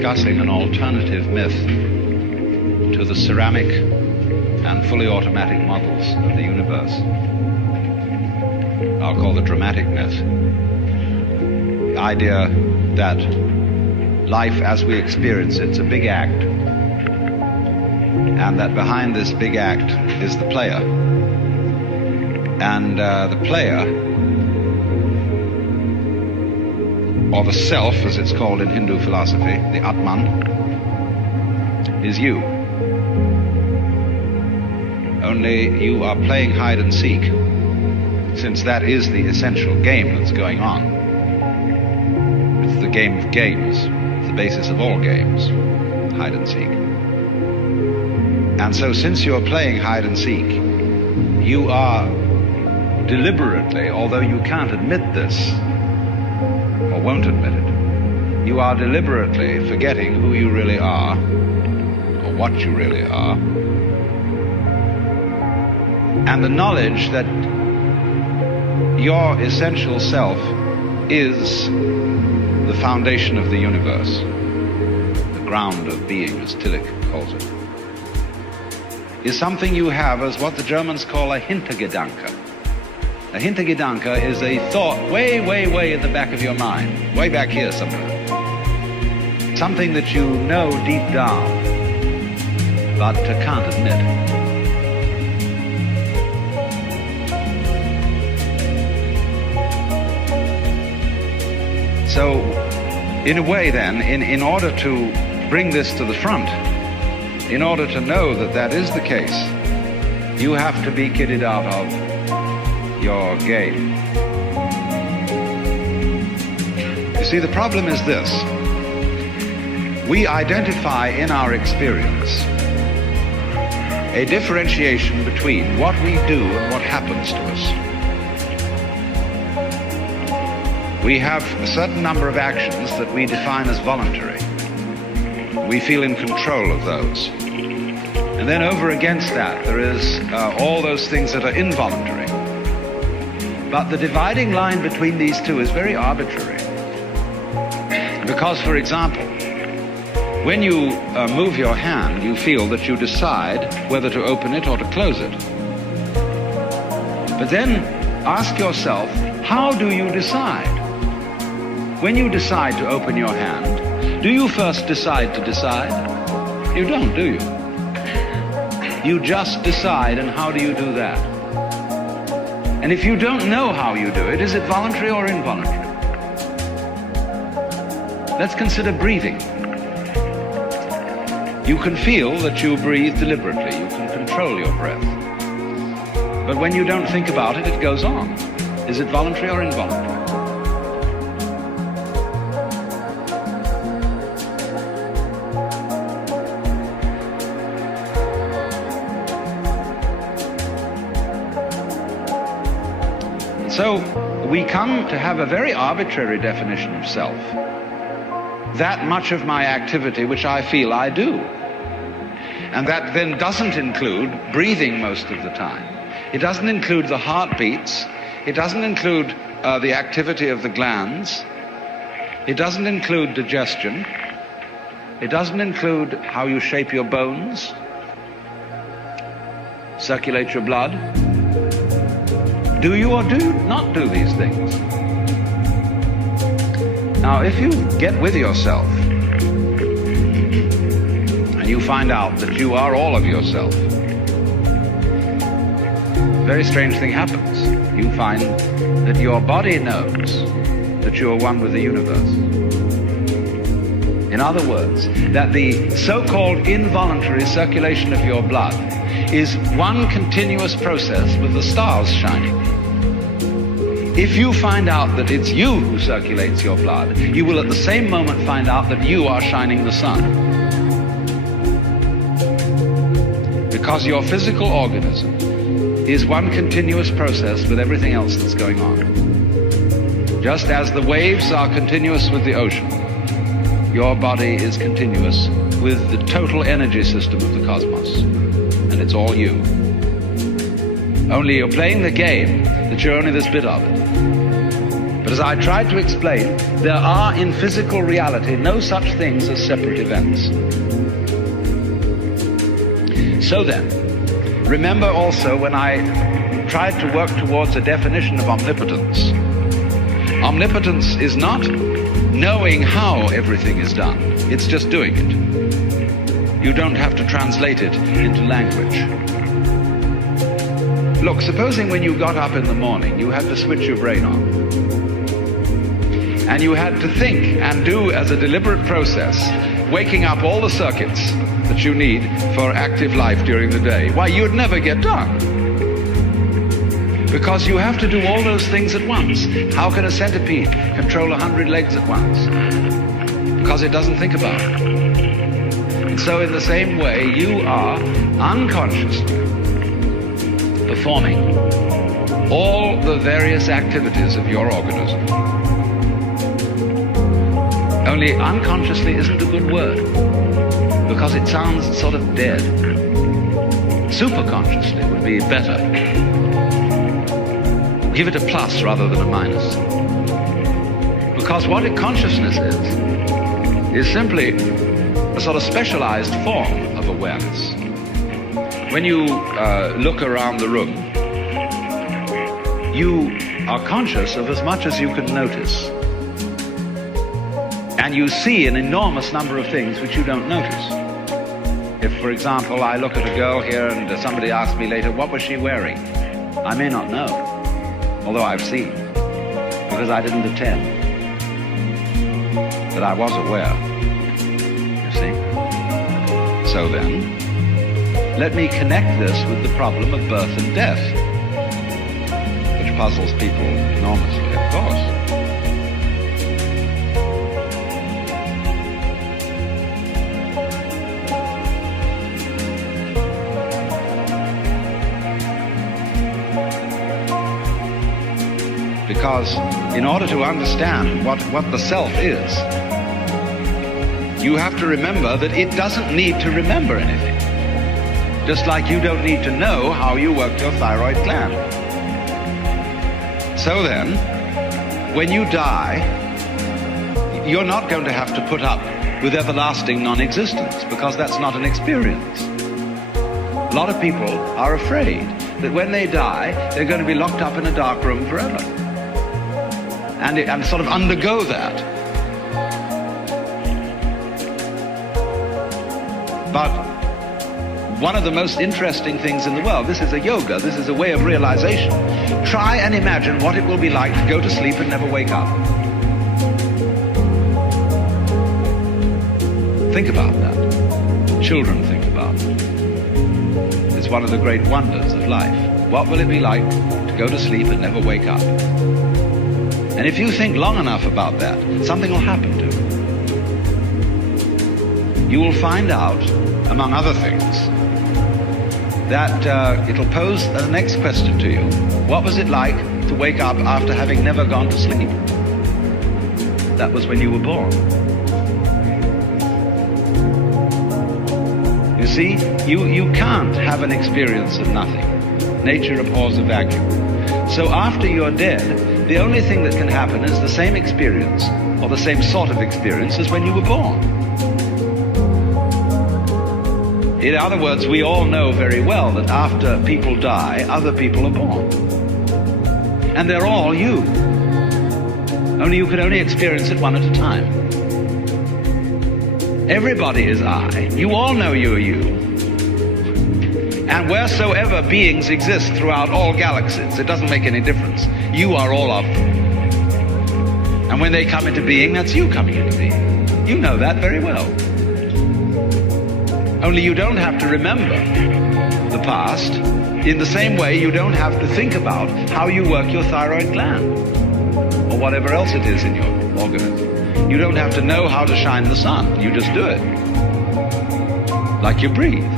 discussing an alternative myth to the ceramic and fully automatic models of the universe. I'll call the dramatic myth. The idea that life as we experience it's a big act, and that behind this big act is the player. And the player, or the self, as it's called in Hindu philosophy, the Atman, is you. Only you are playing hide and seek, since that is the essential game that's going on. It's the game of games. It's the basis of all games, hide and seek. And so since you're playing hide and seek, you are deliberately, although you can't admit this, or won't admit it, you are deliberately forgetting who you really are, or what you really are, and the knowledge that your essential self is the foundation of the universe, the ground of being, as Tillich calls it, is something you have as what the Germans call a Hintergedanke. A Hintergedanke is a thought way, way, way at the back of your mind, way back here somewhere. Something that you know deep down, but can't admit. So, in a way then, in order to bring this to the front, in order to know that that is the case, you have to be kitted out of your game. You see, the problem is this. We identify in our experience a differentiation between what we do and what happens to us. We have a certain number of actions that we define as voluntary. We feel in control of those. And then over against that, there is all those things that are involuntary. But the dividing line between these two is very arbitrary. Because, for example, when you move your hand, you feel that you decide whether to open it or to close it. But then ask yourself, how do you decide? When you decide to open your hand, do you first decide to decide? You don't, do you? You just decide, and how do you do that? And if you don't know how you do it, is it voluntary or involuntary? Let's consider breathing. You can feel that you breathe deliberately. You can control your breath. But when you don't think about it, it goes on. Is it voluntary or involuntary? So we come to have a very arbitrary definition of self. That much of my activity which I feel I do. And that then doesn't include breathing most of the time. It doesn't include the heartbeats. It doesn't include the activity of the glands. It doesn't include digestion. It doesn't include how you shape your bones, circulate your blood. Do you or do you not do these things? Now, if you get with yourself and you find out that you are all of yourself, a very strange thing happens. You find that your body knows that you are one with the universe. In other words, that the so-called involuntary circulation of your blood is one continuous process with the stars shining. If you find out that it's you who circulates your blood, you will at the same moment find out that you are shining the sun. Because your physical organism is one continuous process with everything else that's going on. Just as the waves are continuous with the ocean, your body is continuous with the total energy system of the cosmos. And it's all you. Only you're playing the game that you're only this bit of it. But as I tried to explain, there are in physical reality no such things as separate events. So then, remember also when I tried to work towards a definition of omnipotence. Omnipotence is not knowing how everything is done. It's just doing it. You don't have to translate it into language. Look, supposing when you got up in the morning, you had to switch your brain on. And you had to think and do as a deliberate process, waking up all the circuits that you need for active life during the day. Why, you'd never get done. Because you have to do all those things at once. How can a centipede control 100 legs at once? Because it doesn't think about it. And so in the same way, you are unconsciously performing all the various activities of your organism. Only unconsciously isn't a good word, because it sounds sort of dead. Superconsciously would be better. Give it a plus rather than a minus. Because what consciousness is simply a sort of specialized form of awareness. When you look around the room, you are conscious of as much as you can notice. And you see an enormous number of things which you don't notice. If, for example, I look at a girl here and somebody asks me later, what was she wearing? I may not know, although I've seen, because I didn't attend. But I was aware, you see. So then, let me connect this with the problem of birth and death, which puzzles people enormously, of course. Because in order to understand what the self is, you have to remember that it doesn't need to remember anything. Just like you don't need to know how you work your thyroid gland. So then, when you die, you're not going to have to put up with everlasting non-existence, because that's not an experience. A lot of people are afraid that when they die, they're going to be locked up in a dark room forever. And sort of undergo that. But one of the most interesting things in the world, this is a yoga, this is a way of realization. Try and imagine what it will be like to go to sleep and never wake up. Think about that. Children think about it. It's one of the great wonders of life. What will it be like to go to sleep and never wake up? And if you think long enough about that, something will happen to you. You will find out, among other things, that it'll pose the next question to you. What was it like to wake up after having never gone to sleep? That was when you were born. You see, you can't have an experience of nothing. Nature abhors a vacuum. So after you're dead, the only thing that can happen is the same experience, or the same sort of experience as when you were born. In other words, we all know very well that after people die, other people are born. And they're all you. Only you can only experience it one at a time. Everybody is I. You all know you are you. And wheresoever beings exist throughout all galaxies, it doesn't make any difference. You are all of them. And when they come into being, that's you coming into being. You know that very well. Only you don't have to remember the past. In the same way, you don't have to think about how you work your thyroid gland or whatever else it is in your organism. You don't have to know how to shine the sun. You just do it. Like you breathe.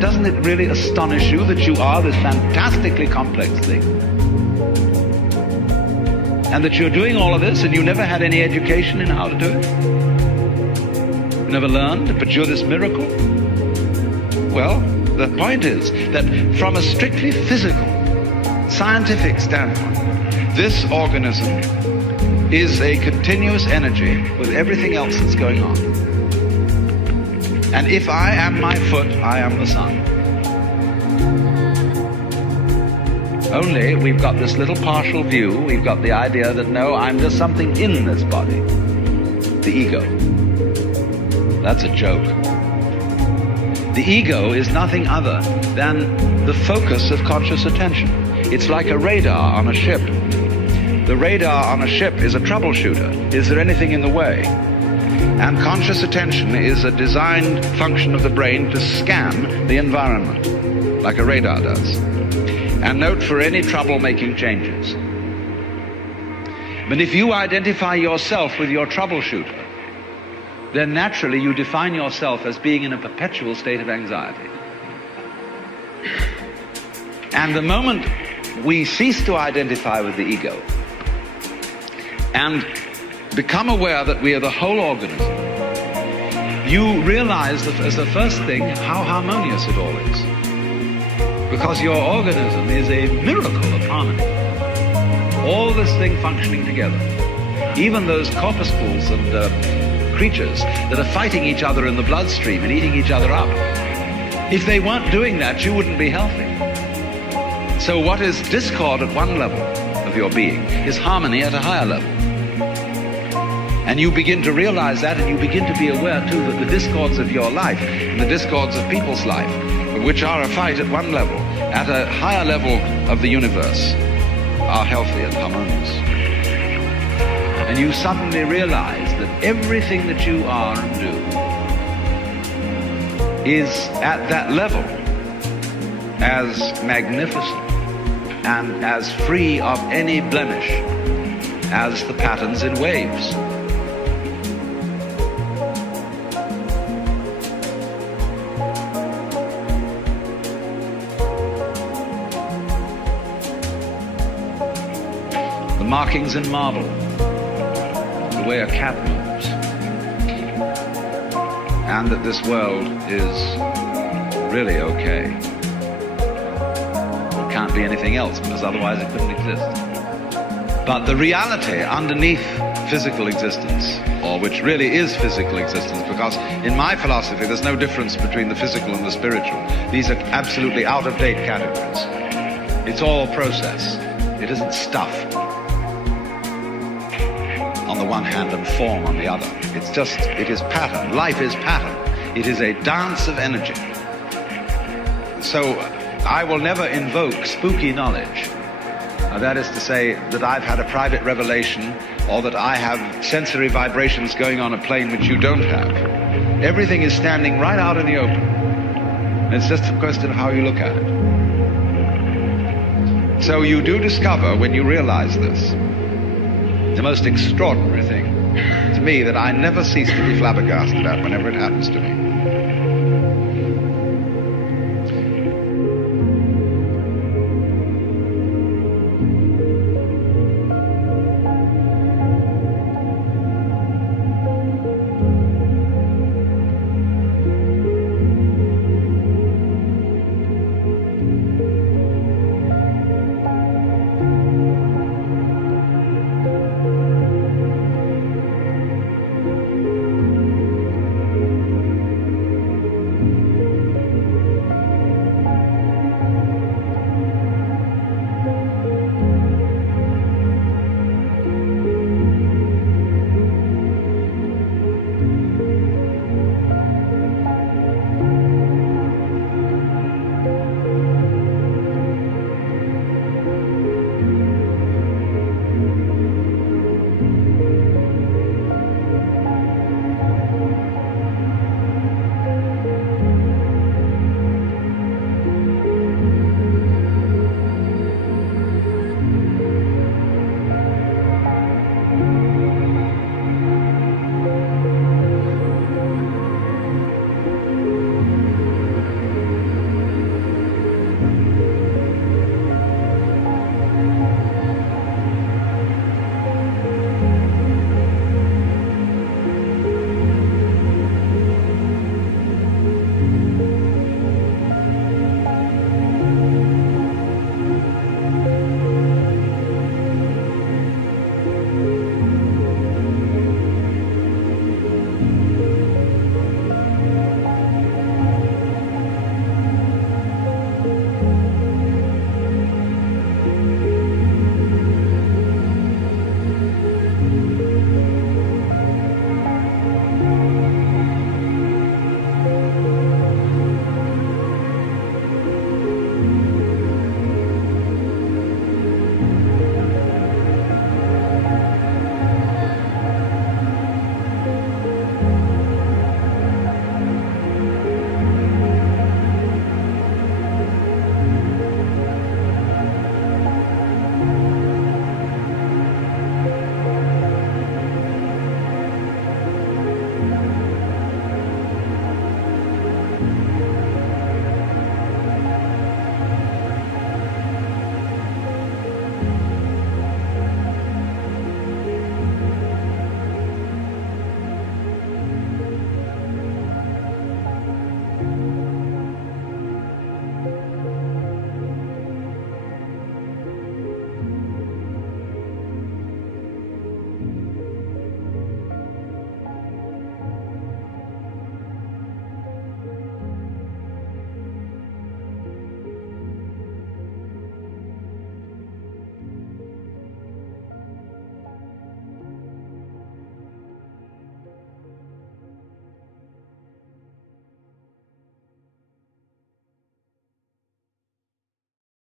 Doesn't it really astonish you that you are this fantastically complex thing? And that you're doing all of this and you never had any education in how to do it? You never learned, but you're this miracle? Well, the point is that from a strictly physical, scientific standpoint, This organism is a continuous energy with everything else that's going on. And if I am my foot, I am the sun. Only we've got this little partial view. We've got the idea that no, I'm just something in this body. The ego. That's a joke. The ego is nothing other than the focus of conscious attention. It's like a radar on a ship. The radar on a ship is a troubleshooter. Is there anything in the way? And conscious attention is a designed function of the brain to scan the environment, like a radar does, and note for any trouble-making changes. But if you identify yourself with your troubleshooter, then naturally you define yourself as being in a perpetual state of anxiety. And the moment we cease to identify with the ego and become aware that we are the whole organism, you realize that as the first thing how harmonious it all is. Because your organism is a miracle of harmony. All this thing functioning together. Even those corpuscles and creatures that are fighting each other in the bloodstream and eating each other up. If they weren't doing that, you wouldn't be healthy. So what is discord at one level of your being is harmony at a higher level. And you begin to realize that, and you begin to be aware too that the discords of your life and the discords of people's life, which are a fight at one level, at a higher level of the universe, are healthy and harmonious. And you suddenly realize that everything that you are and do is at that level as magnificent and as free of any blemish as the patterns in waves. The markings in marble, the way a cat moves, and that this world is really okay. It can't be anything else, because otherwise it couldn't exist. But the reality underneath physical existence, or which really is physical existence, because in my philosophy there's no difference between the physical and the spiritual. These are absolutely out-of-date categories. It's all process. It isn't stuff on the one hand and form on the other. It is pattern. Life is pattern. It is a dance of energy. So I will never invoke spooky knowledge. That is to say that I've had a private revelation, or that I have sensory vibrations going on a plane which you don't have. Everything is standing right out in the open. And it's just a question of how you look at it. So you do discover, when you realize this, the most extraordinary thing to me that I never cease to be flabbergasted at whenever it happens to me.